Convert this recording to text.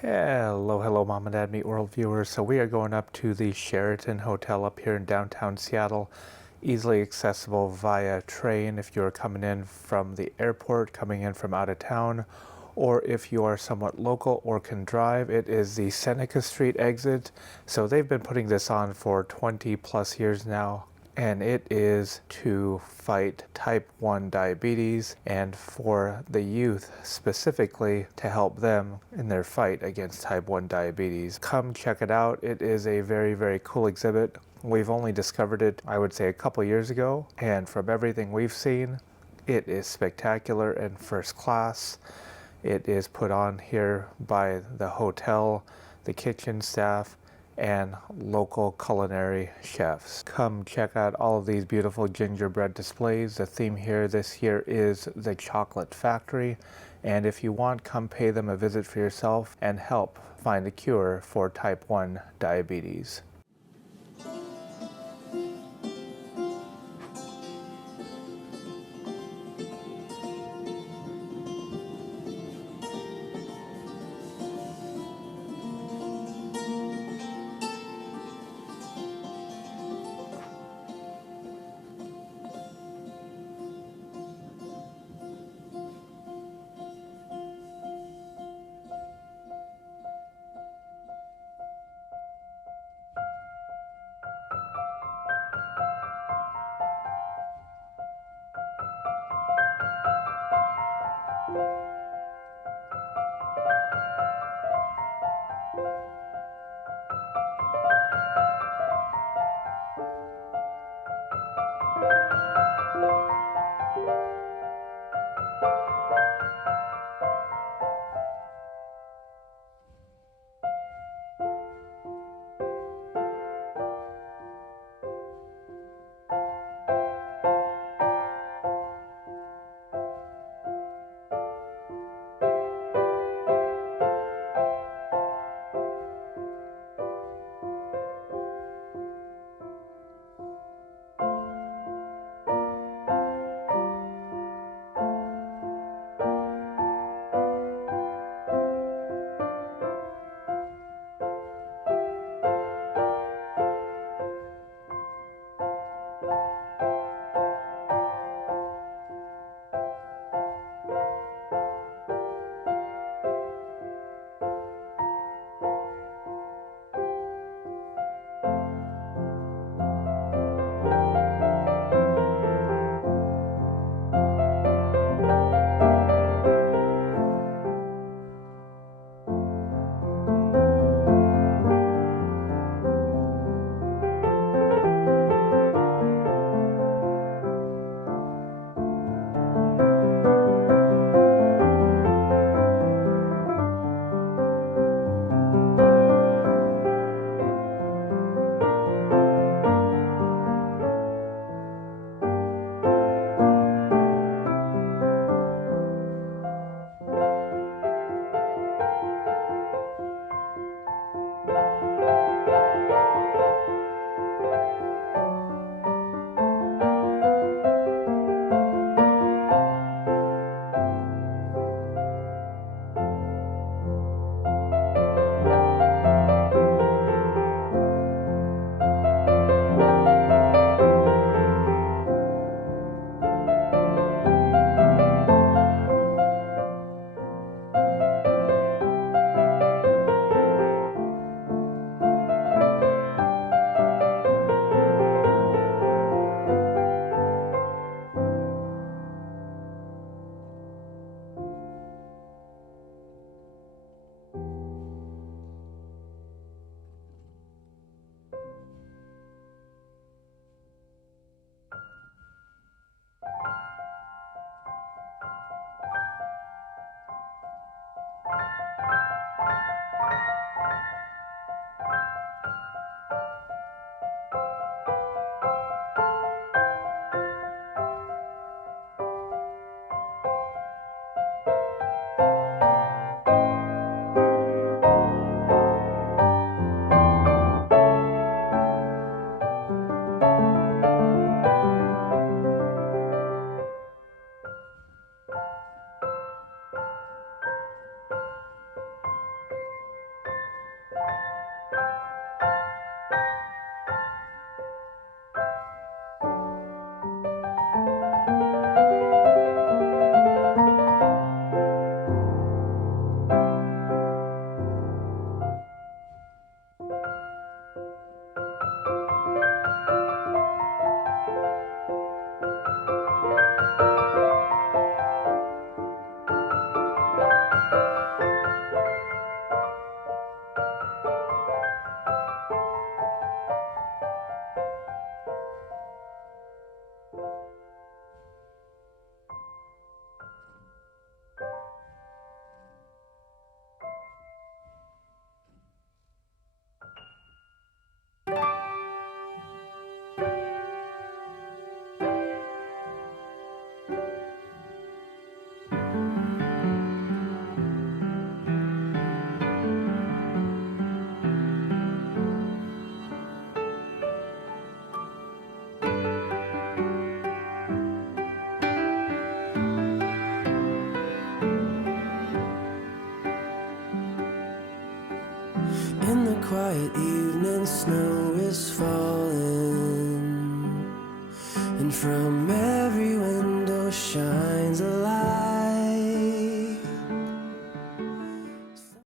Hello, Mom and Dad Meet World viewers. So we are going up to the Sheraton Hotel up here in downtown Seattle. Easily accessible via train if you're coming in from the airport, coming in from out of town, or if you are somewhat local or can drive, it is the Seneca Street exit. So they've been putting this on for 20 plus years now, and it is to fight type 1 diabetes and for the youth specifically to help them in their fight against type 1 diabetes. Come check it out. It is a very cool exhibit. We've only discovered it, I would say, a couple years ago, and from everything we've seen, it is spectacular and first class. It is put on here by the hotel, the kitchen staff, and local culinary chefs. Come check out all of these beautiful gingerbread displays. The theme here this year is the Chocolate Factory, and if you want, come pay them a visit for yourself and help find a cure for type 1 diabetes. quiet evening, snow is falling, and from every window shines